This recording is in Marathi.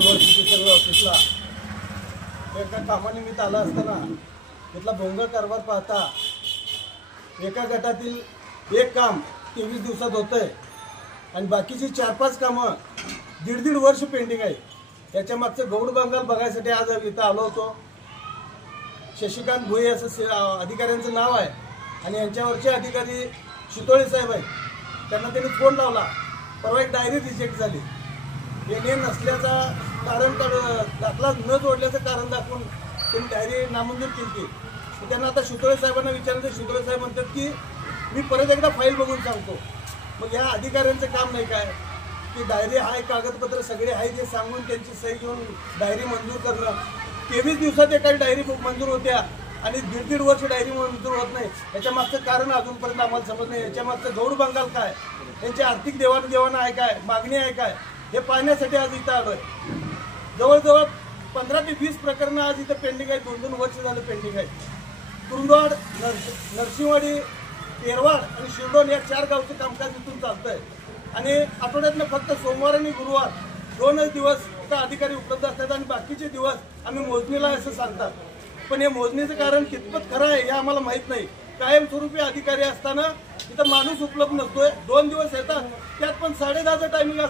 युनिव्हर्सिटी सर्व ऑफिसला एका कामानिमित्त आला असताना तिथला भोंगा कारभार पाहता एका गटातील एक काम 23 दिवसात होतंय आणि बाकीची 4-5 कामं दीड वर्ष पेंडिंग आहे। याच्या मागचं गौड बंगाल बघायसाठी आज इथं आलो होतो। शशिकांत भुई असं अधिकाऱ्यांचं नाव आहे आणि यांच्यावरचे अधिकारी शितोळे साहेब आहेत। त्यांना त्यांनी फोन लावला, परवा एक डायरी रिजेक्ट झाली। येणे नसल्याचा कारण दाखला न जोडल्याचं कारण दाखवून त्यांनी डायरी नामंजूर केली। त्यांना आता शितोळे साहेबांना विचारलं तर शितोळे साहेब म्हणतात की मी परत एकदा फाईल बघून सांगतो। मग या अधिकाऱ्यांचं काम नाही काय की डायरी आहे, कागदपत्र सगळे आहे ते सांगून त्यांची सही घेऊन डायरी मंजूर करणं। 23 दिवसात एका डायरी मंजूर होत्या आणि दीड वर्ष डायरी मंजूर होत नाही। याच्या मागचं कारण अजूनपर्यंत आम्हाला समजत नाही। याच्या मागचं गौड बंगाल काय, यांची आर्थिक देवाणघेवाण आहे काय, मागणी आहे काय, हे पाहण्यासाठी आज इथं आलोय। जवळजवळ 15 ते 20 प्रकरणं आज इथं पेंडिंग आहे। 2-2 वर्ष झालं पेंडिंग आहे। कुरुंदवाड, नरसिंहवाडी, पेरवाड आणि शिरडोन या 4 गावचं कामकाज इथून चालतंय आणि आठवड्यातनं फक्त सोमवार आणि गुरुवार 2च दिवस इथं अधिकारी उपलब्ध असतात आणि बाकीचे दिवस आम्ही मोजणीला असं सांगतात। पण हे मोजणीचं कारण कितपत खरं आहे हे आम्हाला माहीत नाही। कायमस्वरूपी अधिकारी असताना इथं माणूस उपलब्ध नसतोय। 2 दिवस येतात, त्यात पण 10:30चं टायमिंग